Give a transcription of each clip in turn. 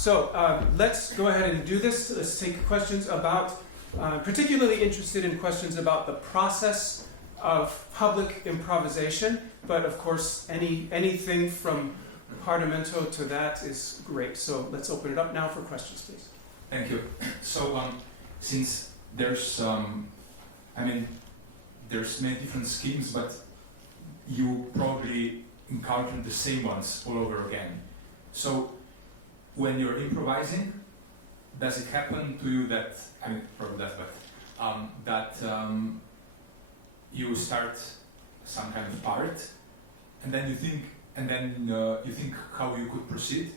So let's go ahead and do this. Let's take questions about, particularly interested in questions about the process of public improvisation, but of course anything from partimento to that is great. So let's open it up now for questions, please. Thank you. So since there's, there's many different schemes, but you probably encounter the same ones all over again. So when you're improvising, does it happen to you that, probably does, but you start some kind of part, and then you think how you could proceed,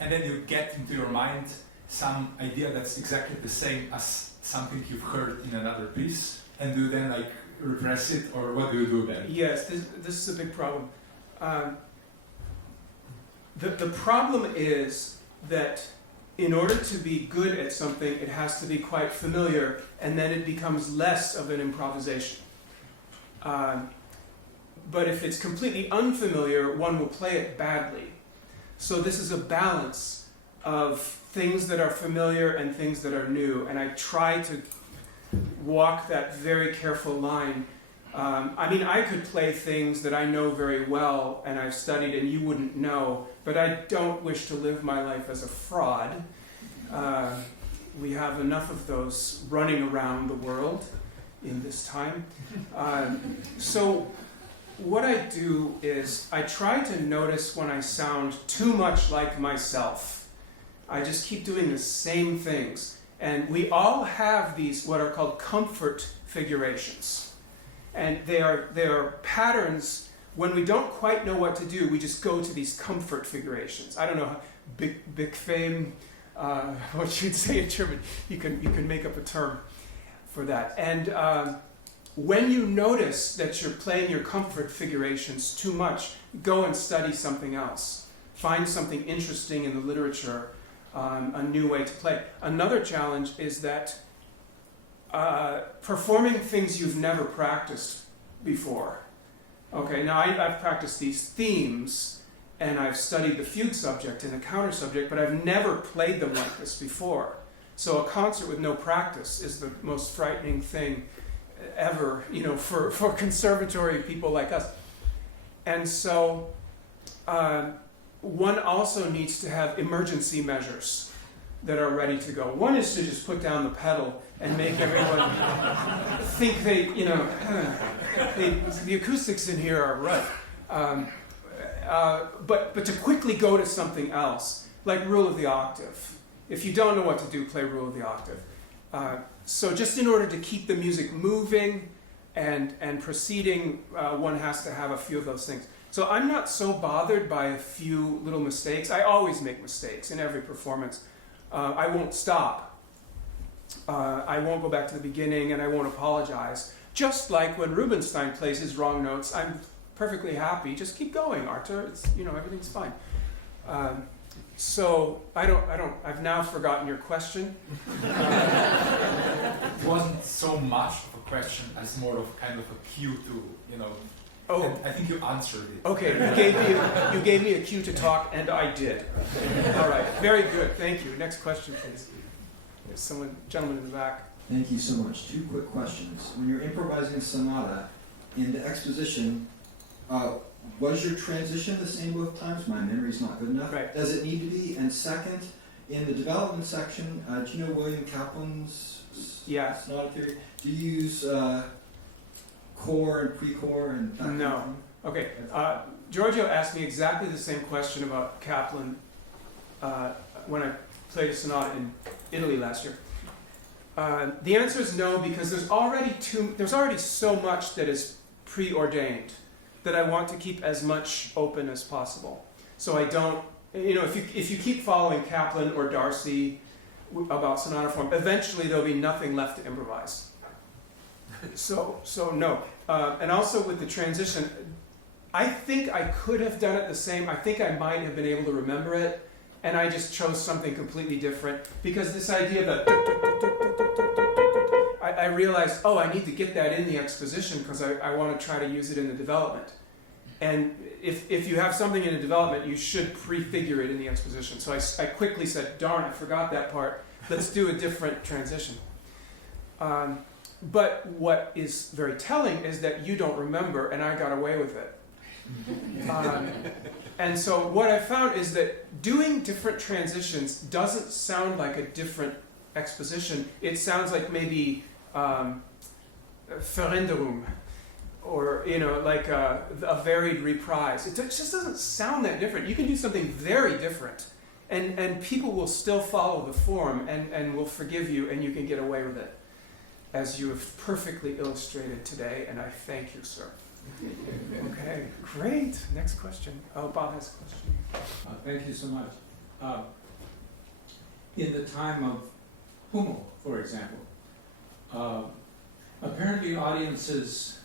and then you get into your mind some idea that's exactly the same as something you've heard in another piece, and do you then repress it, or what do you do then? Yes, this is a big problem. The problem is that in order to be good at something, it has to be quite familiar, and then it becomes less of an improvisation. But if it's completely unfamiliar, one will play it badly. So this is a balance of things that are familiar and things that are new, and I try to walk that very careful line. I could play things that I know very well and I've studied and you wouldn't know, but I don't wish to live my life as a fraud. We have enough of those running around the world in this time. So what I do is I try to notice when I sound too much like myself. I just keep doing the same things. And we all have these what are called comfort figurations. And they are patterns. When we don't quite know what to do, we just go to these comfort figurations. I don't know, bequem, what you'd say in German. You can make up a term for that. And when you notice that you're playing your comfort figurations too much, go and study something else. Find something interesting in the literature, a new way to play. Another challenge is that performing things you've never practiced before. Okay, now I've practiced these themes, and I've studied the fugue subject and the counter subject, but I've never played them like this before. So a concert with no practice is the most frightening thing ever, for conservatory people like us. And so one also needs to have emergency measures that are ready to go. One is to just put down the pedal and make everyone think the acoustics in here are right. But to quickly go to something else, like rule of the octave. If you don't know what to do, play rule of the octave. So just in order to keep the music moving and proceeding, one has to have a few of those things. So I'm not so bothered by a few little mistakes. I always make mistakes in every performance. I won't stop. I won't go back to the beginning, and I won't apologize. Just like when Rubinstein plays his wrong notes, I'm perfectly happy. Just keep going, Arthur. It's, everything's fine. So I've now forgotten your question. It wasn't so much of a question as more of kind of a cue to, Oh, and I think you answered it. Okay, you gave me a cue to talk, and I did. All right, very good. Thank you. Next question, please. There's gentleman in the back. Thank you so much. 2 quick questions. When you're improvising a sonata, in the exposition, was your transition the same both times? My memory's not good enough. Right. Does it need to be? And second, in the development section, do you know William Kaplan's sonata theory? Do you use core and pre-core and that No. kind of thing? Okay. Giorgio asked me exactly the same question about Kaplan when I played a sonata in Italy last year. The answer is no, because there's already so much that is preordained that I want to keep as much open as possible. So I don't, if you keep following Kaplan or Darcy about sonata form, eventually there'll be nothing left to improvise. So no. And also with the transition, I think I could have done it the same. I think I might have been able to remember it, and I just chose something completely different, because this idea that I realized, I need to get that in the exposition because I want to try to use it in the development. And if you have something in a development, you should prefigure it in the exposition. So I quickly said, darn, I forgot that part. Let's do a different transition. But what is very telling is that you don't remember, and I got away with it. And so what I found is that doing different transitions doesn't sound like a different exposition. It sounds like maybe Veränderung, or like a varied reprise. It just doesn't sound that different. You can do something very different, and people will still follow the form and will forgive you, and you can get away with it, as you have perfectly illustrated today, and I thank you, sir. Okay, great. Next question. Oh, Bob has a question. Thank you so much. In the time of Hummel, for example, apparently audiences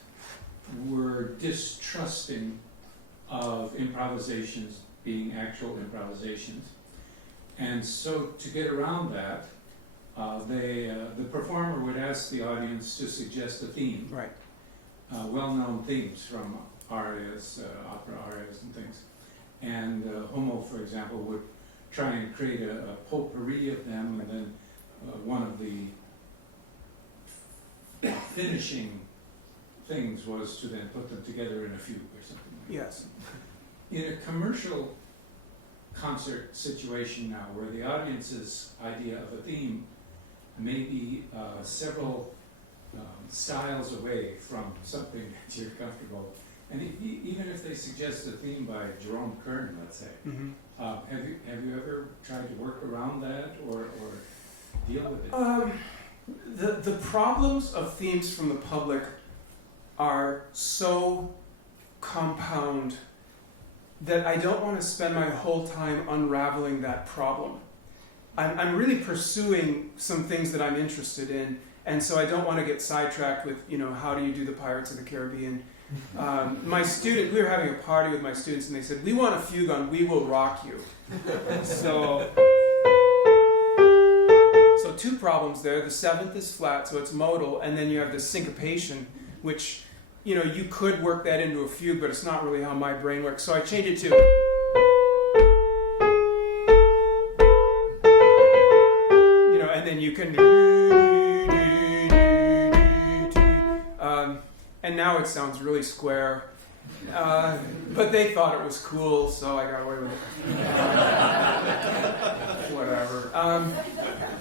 were distrusting of improvisations being actual improvisations. And so to get around that, the performer would ask the audience to suggest a theme. Right. Well-known themes from arias, opera arias and things. And Hummel, for example, would try and create a potpourri of them, and then one of the finishing things was to then put them together in a fugue or something like that. Yes. In a commercial concert situation now, where the audience's idea of a theme may be several styles away from something that you're comfortable, and even if they suggest a theme by Jerome Kern, let's say, have you ever tried to work around that or deal with it? The problems of themes from the public are so compound that I don't want to spend my whole time unraveling that problem. I'm really pursuing some things that I'm interested in, and so I don't want to get sidetracked with, how do you do the Pirates of the Caribbean? We were having a party with my students, and they said, we want a fugue on We Will Rock You. So 2 problems there. The 7th is flat, so it's modal, and then you have the syncopation, which, you could work that into a fugue, but it's not really how my brain works. So I changed it to... and then you can... and now it sounds really square. But they thought it was cool, so I got away with it. Whatever.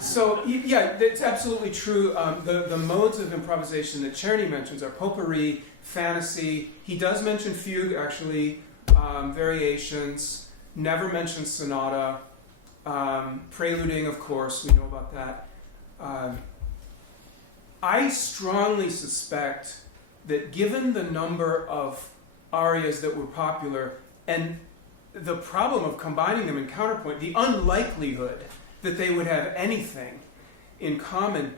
So, yeah, it's absolutely true. The modes of improvisation that Czerny mentions are potpourri, fantasy. He does mention fugue, actually, variations, never mentions sonata, preluding, of course, we know about that. I strongly suspect that given the number of arias that were popular and the problem of combining them in counterpoint, the unlikelihood that they would have anything in common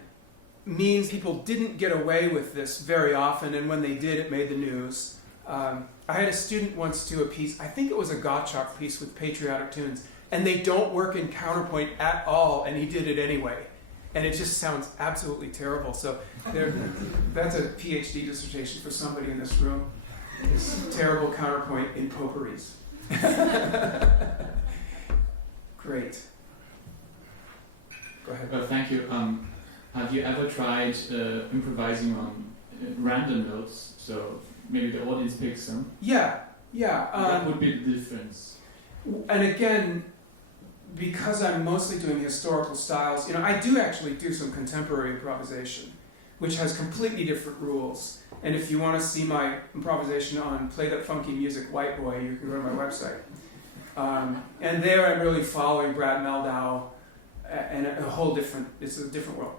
means people didn't get away with this very often, and when they did, it made the news. I had a student once do a piece, I think it was a Gottschalk piece with patriotic tunes, and they don't work in counterpoint at all, and he did it anyway. And it just sounds absolutely terrible. So that's a PhD dissertation for somebody in this room. This terrible counterpoint in potpourris. Great. Go ahead. Thank you. Have you ever tried improvising on random notes? So maybe the audience picks them. Yeah. What would be the difference? And again, because I'm mostly doing historical styles, I do actually do some contemporary improvisation, which has completely different rules. And if you want to see my improvisation on Play That Funky Music, White Boy, you can go to my website. And there I'm really following Brad Meldau, and it's a different world.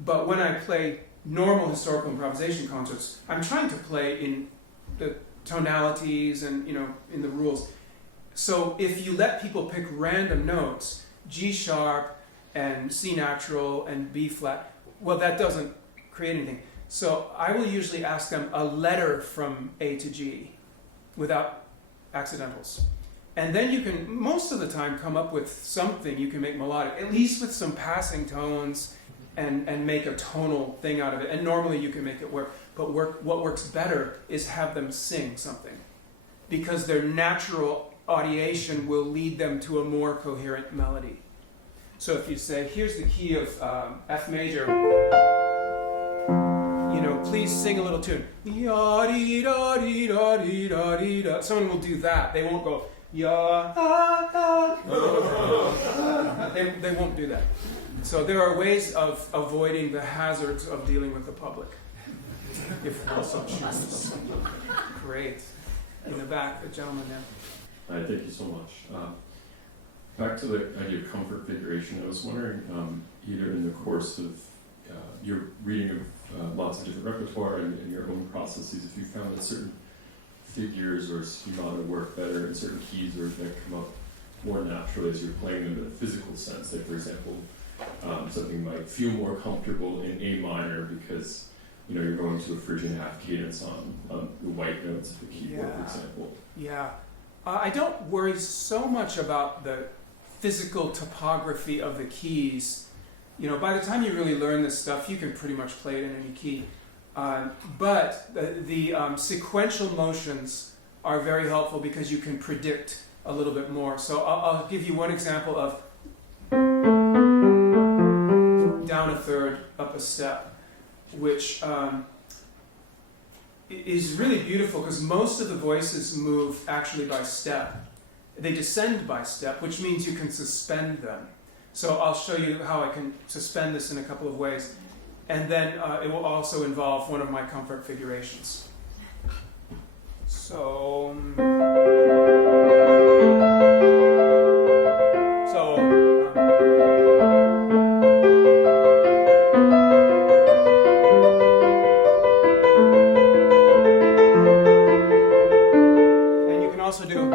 But when I play normal historical improvisation concerts, I'm trying to play in the tonalities and, in the rules. So if you let people pick random notes, G sharp and C natural and B flat, well, that doesn't create anything. So I will usually ask them a letter from A to G without accidentals. And then you can, most of the time, come up with something you can make melodic, at least with some passing tones, and make a tonal thing out of it. And normally you can make it work. But what works better is have them sing something. because their natural audiation will lead them to a more coherent melody. So if you say, here's the key of F major, please sing a little tune. Someone will do that. They won't go, they won't do that. So there are ways of avoiding the hazards of dealing with the public, if one so chooses. Great. In the back, the gentleman there. Hi, thank you so much. Back to the idea of comfort figuration, I was wondering, either in the course of your reading of lots of different repertoire and your own processes, if you found that certain figures or sonata work better in certain keys or that come up more naturally as you're playing them in a physical sense. Like, for example, something might feel more comfortable in A minor because you're going to a Phrygian half cadence on the white notes of the keyboard, for example. Yeah. I don't worry so much about the physical topography of the keys. By the time you really learn this stuff, you can pretty much play it in any key. But the sequential motions are very helpful because you can predict a little bit more. So I'll give you one example of down a third, up a step, which is really beautiful because most of the voices move actually by step. They descend by step, which means you can suspend them. So I'll show you how I can suspend this in a couple of ways. And then it will also involve one of my comfort figurations. So and you can also do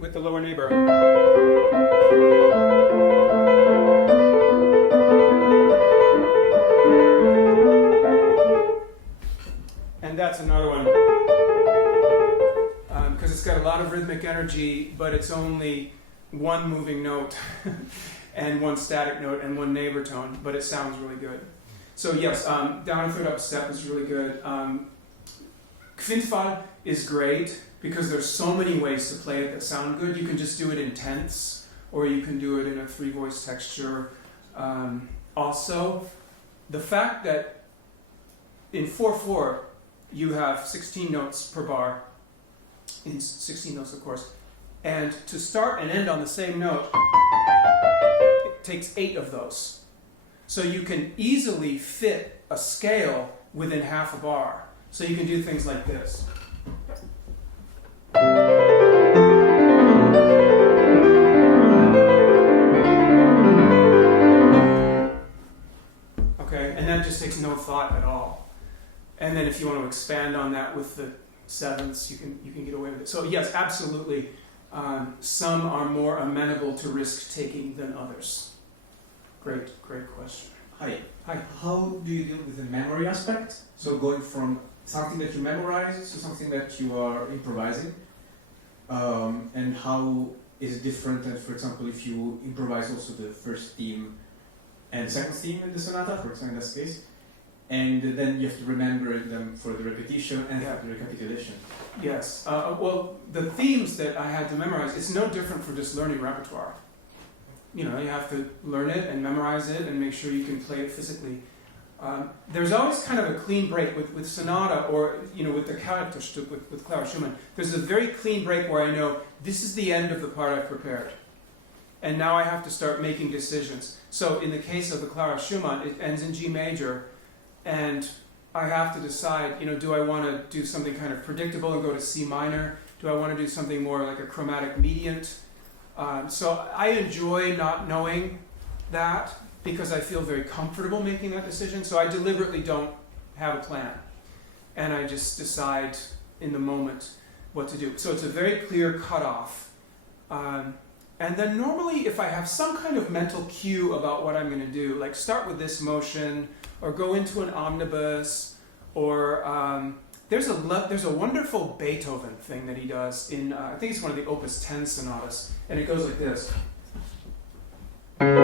with the lower neighbor. And that's another one, because it's got a lot of rhythmic energy, but it's only one moving note and one static note and one neighbor tone, but it sounds really good. So yes, down a third, up a step is really good. Kvintfall is great because there's so many ways to play it that sound good. You can just do it in tenths, or you can do it in a three-voice texture. Also, the fact that in 4/4 you have 16 notes per bar, in 16 notes of course, and to start and end on the same note, it takes 8 of those. So you can easily fit a scale within half a bar. So you can do things like this. Okay, and that just takes no thought at all. And then if you want to expand on that with the sevenths, you can get away with it. So yes, absolutely, some are more amenable to risk-taking than others. Great question. Hi. Hi. How do you deal with the memory aspect? So going from something that you memorize to something that you are improvising, and how is it different than, for example, if you improvise also the first theme and the second theme in the sonata, for example, in this case, and then you have to remember them for the repetition and for the recapitulation. Yes. Well, the themes that I had to memorize, it's no different from just learning repertoire. You have to learn it and memorize it and make sure you can play it physically. There's always kind of a clean break with sonata, or with the Charakterstück with Clara Schumann. There's a very clean break where I know this is the end of the part I've prepared, and now I have to start making decisions. So in the case of the Clara Schumann, it ends in G major, and I have to decide, do I want to do something kind of predictable and go to C minor? Do I want to do something more like a chromatic mediant? So I enjoy not knowing that because I feel very comfortable making that decision. So I deliberately don't have a plan. And I just decide in the moment what to do. So it's a very clear cutoff. And then normally if I have some kind of mental cue about what I'm going to do, like start with this motion, or go into an omnibus, or there's a wonderful Beethoven thing that he does in, I think it's one of the Opus 10 sonatas, and it goes like this. And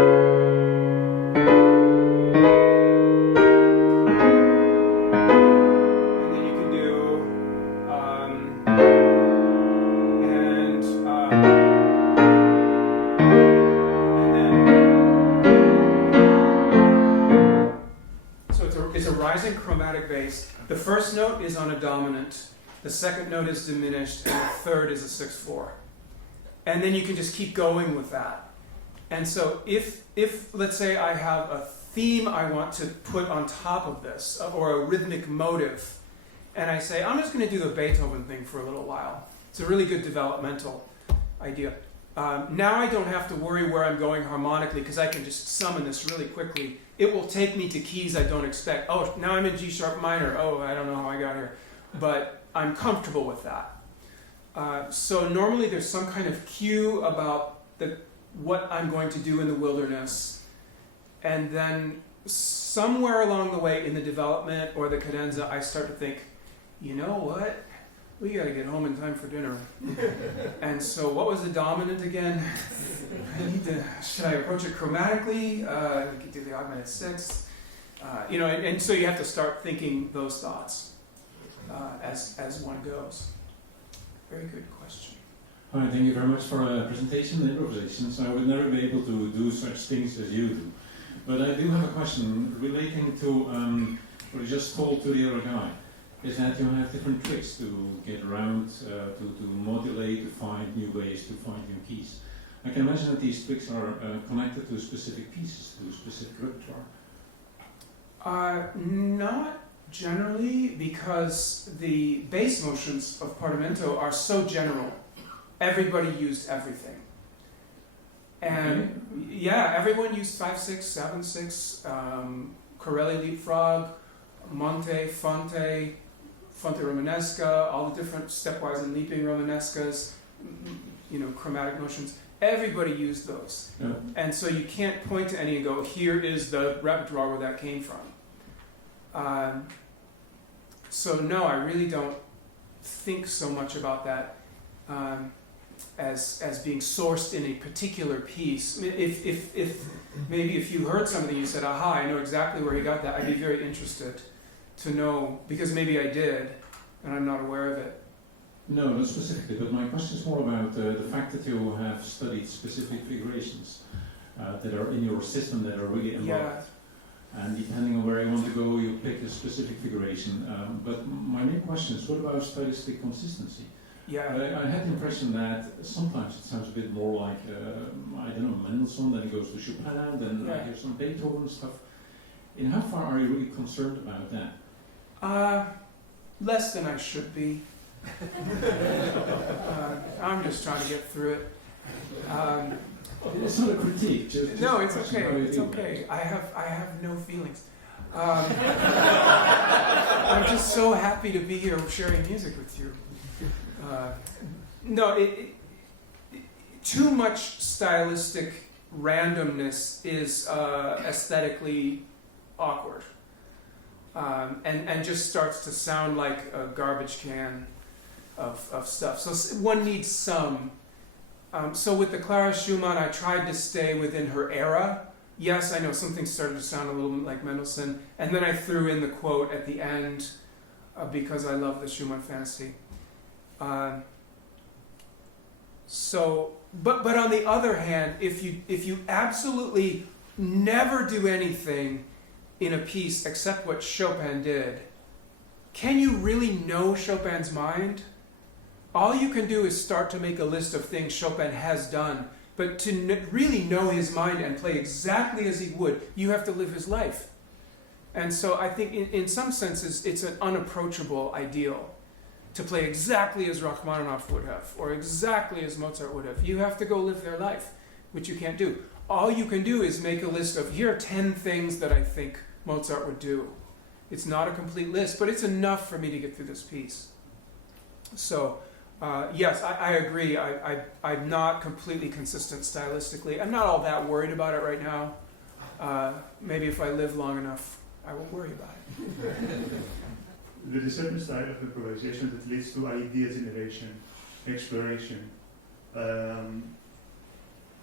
then you can do rising chromatic bass. The first note is on a dominant, the second note is diminished, and the third is a 6/4. And then you can just keep going with that. And so if let's say I have a theme I want to put on top of this, or a rhythmic motive, and I say, I'm just going to do the Beethoven thing for a little while. It's a really good developmental idea. Now I don't have to worry where I'm going harmonically because I can just summon this really quickly. It will take me to keys I don't expect. Oh, now I'm in G sharp minor. Oh, I don't know how I got here. But I'm comfortable with that. So normally there's some kind of cue about what I'm going to do in the wilderness. And then somewhere along the way in the development or the cadenza, I start to think, you know what? We got to get home in time for dinner. And so what was the dominant again? Should I approach it chromatically? We could do the augmented sixth. And so you have to start thinking those thoughts as one goes. Very good question. Hi, thank you very much for a presentation on improvisations. I would never be able to do such things as you do. But I do have a question relating to what you just told to the other guy. Is that you have different tricks to get around, to modulate, to find new ways, to find new keys. I can imagine that these tricks are connected to specific pieces, to a specific repertoire. Not generally, because the bass motions of partimento are so general. Everybody used everything. And yeah, everyone used 5/6, 7/6, Corelli leapfrog, Monte, Fonte Romanesca, all the different stepwise and leaping Romanescas, chromatic motions. Everybody used those. Yeah. And so you can't point to any and go, here is the repertoire where that came from. So no, I really don't think so much about that as being sourced in a particular piece. If you heard something, you said, aha, I know exactly where he got that, I'd be very interested to know, because maybe I did, and I'm not aware of it. No, not specifically, but my question is more about the fact that you have studied specific figurations that are in your system that are really involved. Yeah. And depending on where you want to go, you pick a specific figuration. But my main question is, what about stylistic consistency? Yeah. I had the impression that sometimes it sounds a bit more like, Mendelssohn, then it goes to Chopin, then I hear some Beethoven stuff. In how far are you really concerned about that? Less than I should be. I'm just trying to get through it. It's not a critique. Just no, it's okay. It's okay. I have no feelings. I'm just so happy to be here sharing music with you. Too much stylistic randomness is aesthetically awkward, and just starts to sound like a garbage can of stuff. So one needs some. So with the Clara Schumann, I tried to stay within her era. Yes, I know something started to sound a little bit like Mendelssohn, and then I threw in the quote at the end because I love the Schumann fantasy. But on the other hand, if you absolutely never do anything in a piece except what Chopin did, can you really know Chopin's mind? All you can do is start to make a list of things Chopin has done, but to really know his mind and play exactly as he would, you have to live his life. And so I think in some senses it's an unapproachable ideal to play exactly as Rachmaninoff would have, or exactly as Mozart would have. You have to go live their life, which you can't do. All you can do is make a list of, here are 10 things that I think Mozart would do. It's not a complete list, but it's enough for me to get through this piece. So, yes, I agree. I'm not completely consistent stylistically. I'm not all that worried about it right now. Maybe if I live long enough, I will worry about it. There is a certain style of improvisation that leads to idea generation, exploration.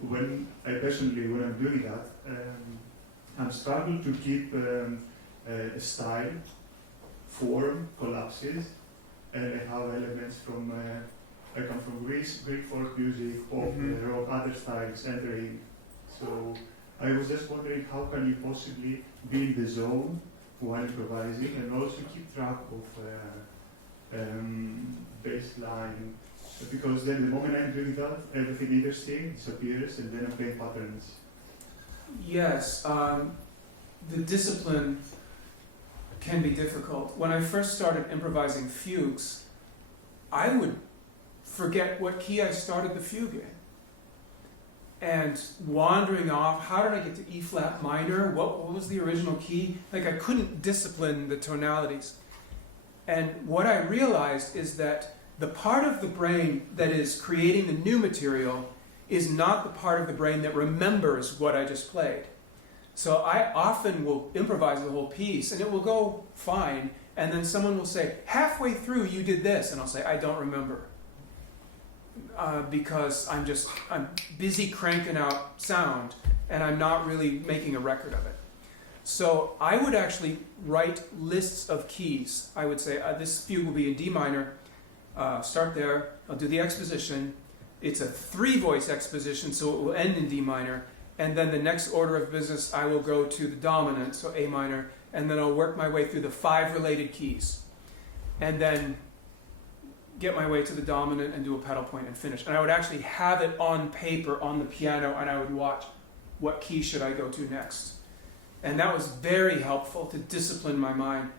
When I'm doing that, I'm struggling to keep a style, form, collapses, and I have elements from, I come from Greece, Greek folk music, pop, rock, other styles entering. So I was just wondering, how can you possibly be in the zone while improvising, and also keep track of bass line, because then the moment I'm doing that, everything either disappears, and then I'm playing patterns. Yes, the discipline can be difficult. When I first started improvising fugues, I would forget what key I started the fugue in. And wandering off, how did I get to E flat minor? What was the original key? Like, I couldn't discipline the tonalities. And what I realized is that the part of the brain that is creating the new material is not the part of the brain that remembers what I just played. So I often will improvise the whole piece, and it will go fine, and then someone will say, halfway through you did this, and I'll say, I don't remember. Because I'm busy cranking out sound, and I'm not really making a record of it. So I would actually write lists of keys. I would say, this fugue will be in D minor, start there, I'll do the exposition. It's a 3-voice exposition, so it will end in D minor, and then the next order of business I will go to the dominant, so A minor, and then I'll work my way through the 5 related keys. And then get my way to the dominant and do a pedal point and finish. And I would actually have it on paper on the piano, and I would watch what key should I go to next. And that was very helpful to discipline my mind.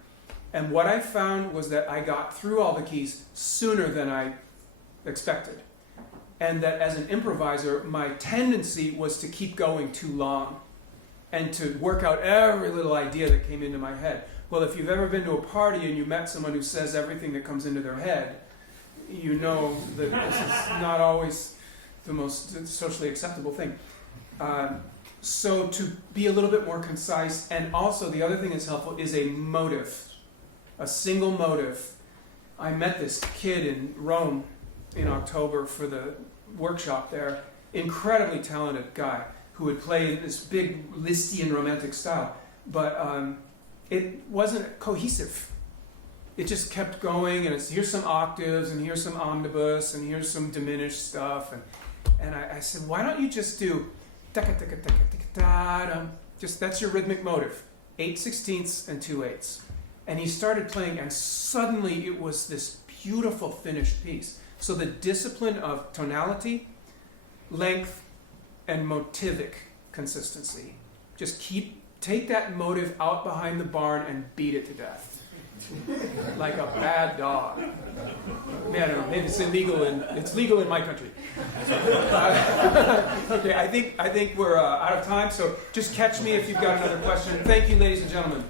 And what I found was that I got through all the keys sooner than I expected. And that as an improviser, my tendency was to keep going too long and to work out every little idea that came into my head. Well, if you've ever been to a party and you met someone who says everything that comes into their head, you know that this is not always the most socially acceptable thing. So to be a little bit more concise, and also the other thing that's helpful is a motive, a single motive. I met this kid in Rome in October for the workshop there, incredibly talented guy who would play in this big Lisztian romantic style, but it wasn't cohesive. It just kept going, and here's some octaves, and here's some omnibus, and here's some diminished stuff, and I said, why don't you just do just that's your rhythmic motive, 8/16 and 2/8. And he started playing, and suddenly it was this beautiful finished piece. So the discipline of tonality, length, and motivic consistency. Just take that motive out behind the barn and beat it to death. Like a bad dog. I don't know, maybe it's legal in my country. Okay, I think we're out of time, so just catch me if you've got another question. Thank you, ladies and gentlemen.